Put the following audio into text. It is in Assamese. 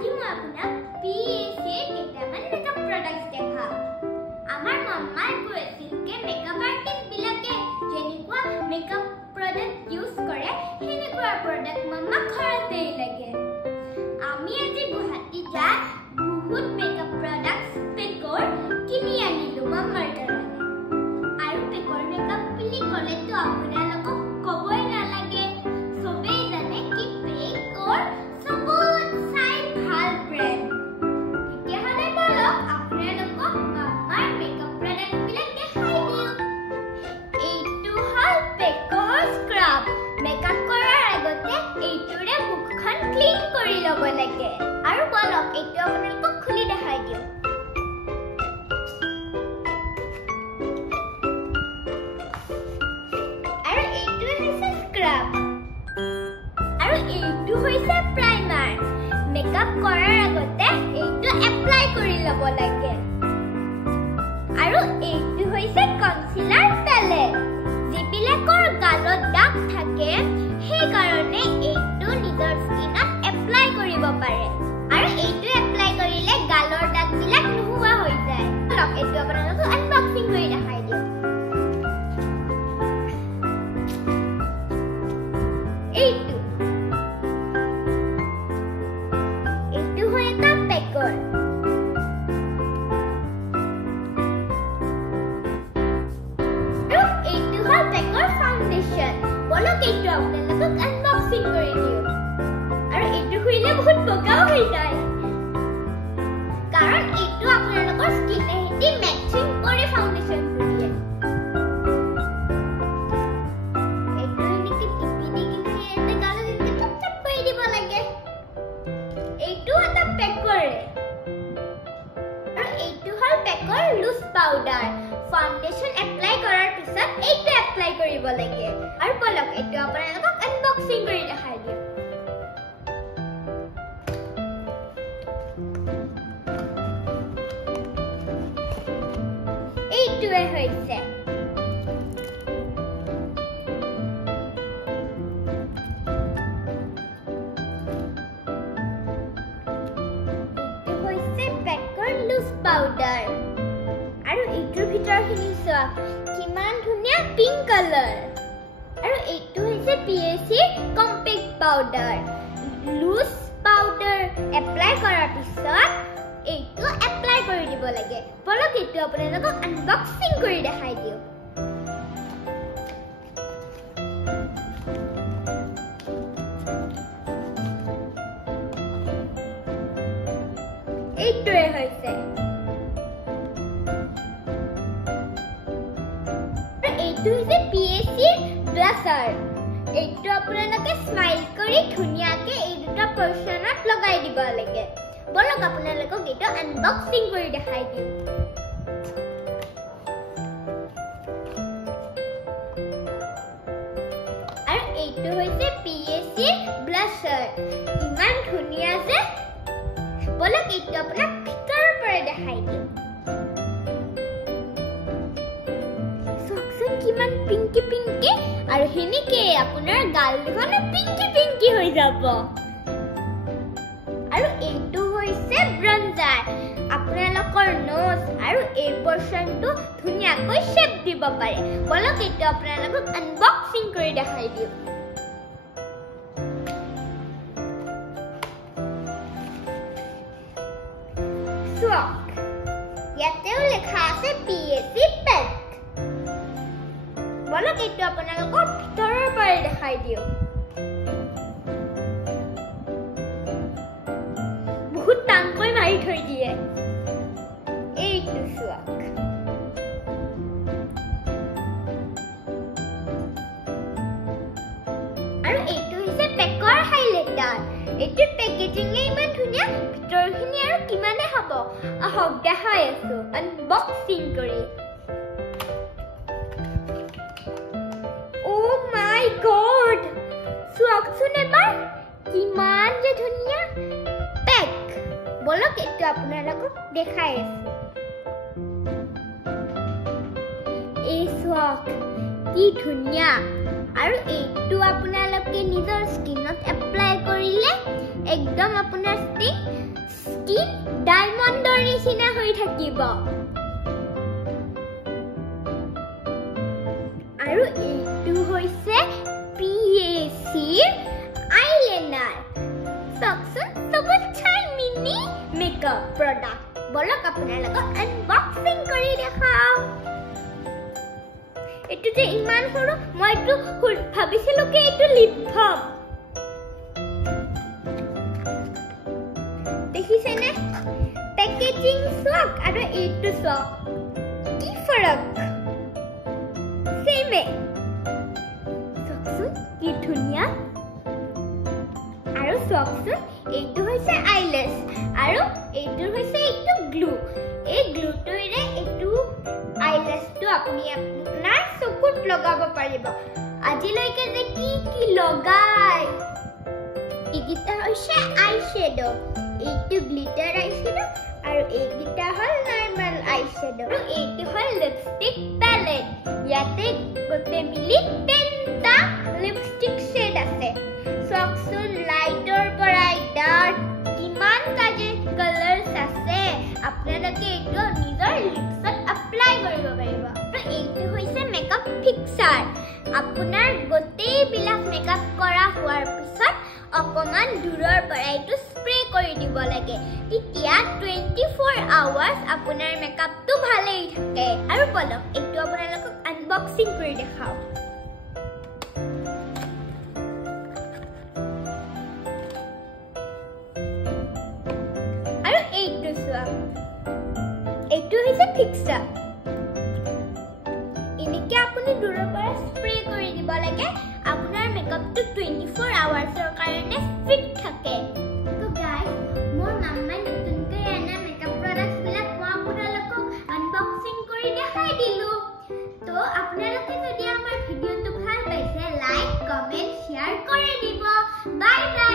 আজি মই আপোনাক PAC কেইটামান মেকআপ প্ৰডাক্টছ দেখাম। আমাৰ মামাই কৈছিল যে মেকআপ আৰ্টিষ্ট বিলাকে যেনেকুৱা মেকআপ প্ৰডাক্ট ইউজ কৰে সেনেকুৱা প্ৰডাক্ট মামাক ঘৰতেই লাগে। আমি আজি গুৱাহাটী যাই বহুত মেকআপ প্ৰডাক্টছ পেকৰ কিনি আনিলো মামাৰ কাৰণে। আৰু পেকৰ মেকআপ বুলি ক'লেতো আপোনালোকক ক'বই নালাগে, চবেই জানে কি পেকৰ আৰু বলক এইটো আপোনালোকক খুলি দেখাই দিওঁ। আৰু এইটো হৈছে স্ক্ৰাব আৰু এইটো হৈছে প্ৰাইমাৰ। মেকআপ কৰাৰ আগতে এইটো এপ্লাই কৰি ল'ব লাগে। আৰু এইটো হৈছে কনচিলাৰ পেলেট। যিবিলাকৰ গালত দাগ থাকে সেইকাৰণে এইটো নিজৰ স্কিনত এপ্লাই কৰিব পাৰে। আৰু এইটো এপ্লাই কৰিলে গালৰ দাগবিলাক নোহোৱা হৈ যায়। লওক এইটো আপোনালোকক আনবক্সিং কৰি দেখাই দিওঁ। এইটো হয় এটা পেকৰ। আৰু এইটো হয় পেকৰ ফাউণ্ডেশ্যন। বলক এইটো আপোনালোকক আনবক্সিং কৰি দিওঁ। আৰু এইটো খুলিলে বহুত বগাও হৈ যায়, কাৰণ এইটো আপোনালোকৰ স্কিনে সৈতে মেচিং কৰি ফাউণ্ডেশ্যনটো দিয়ে। এইটো এনেকৈ টিপি দি কিনে ইয়াতে গালত এনেকৈ টপ কৰি দিব লাগে। এইটো এটা পেকৰে। আৰু এইটো হ'ল পেকৰ লুজ পাউডাৰ। ফাউণ্ডেশ্যন এপ্লাই কৰাৰ পিছত এইটো এপ্লাই কৰিব লাগে। আৰু বলক এইটো আপোনালোকক আনবক্সিং কৰি দেখাই দিওঁ। এইটোৱে হৈছে পেকৰ লুজ পাউডাৰ। আৰু এইটোৰ ভিতৰখিনি চোৱা কিমান ধুনীয়া পিংক কালাৰ। আৰু এইটো হৈছে PAC compact powder. Loose powder apply কৰাৰ পিছত এইটো এপ্লাই কৰি দিব লাগে। বলক এইটো আপোনালোকক আনবক্সিং কৰি দেখাই দিওঁ। এইটোৱে হৈছে এইটো হৈছে PAC ব্লাছাৰ। এইটো আপোনালোকে স্মাইল কৰি ধুনীয়াকে এই দুটা পৰ্চনত লগাই দিব লাগে। বলক আপোনালোকক এইটো আনবক্সিং কৰি দেখাই দিওঁ। আৰু এইটো হৈছে PAC ব্লাছাৰ। ইমান ধুনীয়া যে, বলক এইটো আপোনাক ভিতৰৰ পৰা দেখাই দিওঁ। চাওকচোন কিমান পিংকি পিংকি। আৰু সেনেকে আপোনাৰ গাল দুখনো পিংকি পিংকি হৈ যাব। আৰু এইটো হৈছে ব্ৰঞ্জাৰ। আপোনালোকৰ নোজ আৰু এই পৰ্চনটো ধুনীয়াকৈ শ্বেপ দিব পাৰে। বলক এইটো আপোনালোকক আনবক্সিং কৰি দেখাই দিওঁ। চাওক ইয়াতেও লেখা আছে PAC পেক। বলক এইটো আপোনালোকক ভিতৰৰ পৰা দেখাই দিওঁ। বহুত টানকৈ মাৰি থৈ দিয়ে। এইটো চাওক আৰু এইটো হৈছে পেকৰ হাইলাইটাৰ। এইটোৰ পেকেজিঙে ইমান ধুনীয়া, ভিতৰখিনি আৰু কিমানে হ'ব। আহক দেখাই আছো আনবক্সিং কৰি। Oh my God! চাওকচোন এবাৰ কিমান যে ধুনীয়া পেক। বলক এইটো আপোনালোকক দেখাই আছো। এই চাওক কি ধুনীয়া। আৰু এইটো আপোনালোকে নিজৰ স্কিনত এপ্লাই কৰিলে একদম আপোনাৰ স্কিন ডায়মণ্ডৰ নিচিনা হৈ থাকিব আৰু এইটো হৈছে PACৰ আইলাইনাৰ চাকচোন সবতচাই মিনি মেকআপ প্ৰডাক্ট বলক আপোনালোকক আনবক্সিং কৰি দেখাও এটো যে ইমান সৰু মইটো ভাবিছিলো কি এটো লিপ বাম দেখিছেনে পেকেজিং সক আৰু এইটো সক কি ফৰক সেমে সকচোন কি ধুনিয়া আৰু সকচোন এইটো হৈছে আইলেছ আৰু এইটো হৈছে এইটো গ্লু এই গ্লুটোৰে এইটো আইলেছটো আপুনি আপোনাৰ চকুত লগাব পাৰিব আজিলৈকে যে কি লগাই ইগিটা হৈছে আই শ্যাডো এইটো গ্লিটাৰ আই শ্যাডো আৰু এইগিটা হল নৰ্মাল আই শ্যাডো আৰু এইটো হল লিপষ্টিক প্যালেট ইয়াতে গতে মিলি 10টা লিপষ্টিক শেড আছে সকচোন লাইটৰ পৰা ডাৰ্ক কিমান কালাৰ্স আছে আপোনালোকে এইটো নিজৰ লিপছত এপ্লাই কৰিব পাৰিব আৰু এইটো হৈছে মেকআপ ফিক্সাৰ আপোনাৰ গোটেই বিলাক মেকআপ কৰা হোৱাৰ পিছত অকমান দূৰৰ পৰা এইটো স্প্ৰে কৰি দিব লাগে তেতিয়া 24 আৱাৰ্স আপোনাৰ মেকআপটো ভালেই থাকে আৰু বলক এইটো আপোনালোকক আনবক্সিং কৰি দেখাও আৰু এইটো সোৱা এইটো হৈছে ফিক্সাৰ এনেকে আপুনি দূৰৰ পৰা স্প্ৰে কৰি দিব লাগে আপোনাৰ মেকআপটো 24 আৱাৰ্সৰ কাৰণে ফিট থাকে তো গাইস মোৰ মাম্মাই নতুনকৈ আনা মেকআপ প্ৰডাক্টছ বিলাক মই আপোনালোকক আনবক্সিং কৰি দেখাই দিলো তো আপোনালোকে যদি আমাৰ ভিডিঅ'টো ভাল পাইছে লাইক কমেন্ট শেয়াৰ কৰি দিব বাই বাই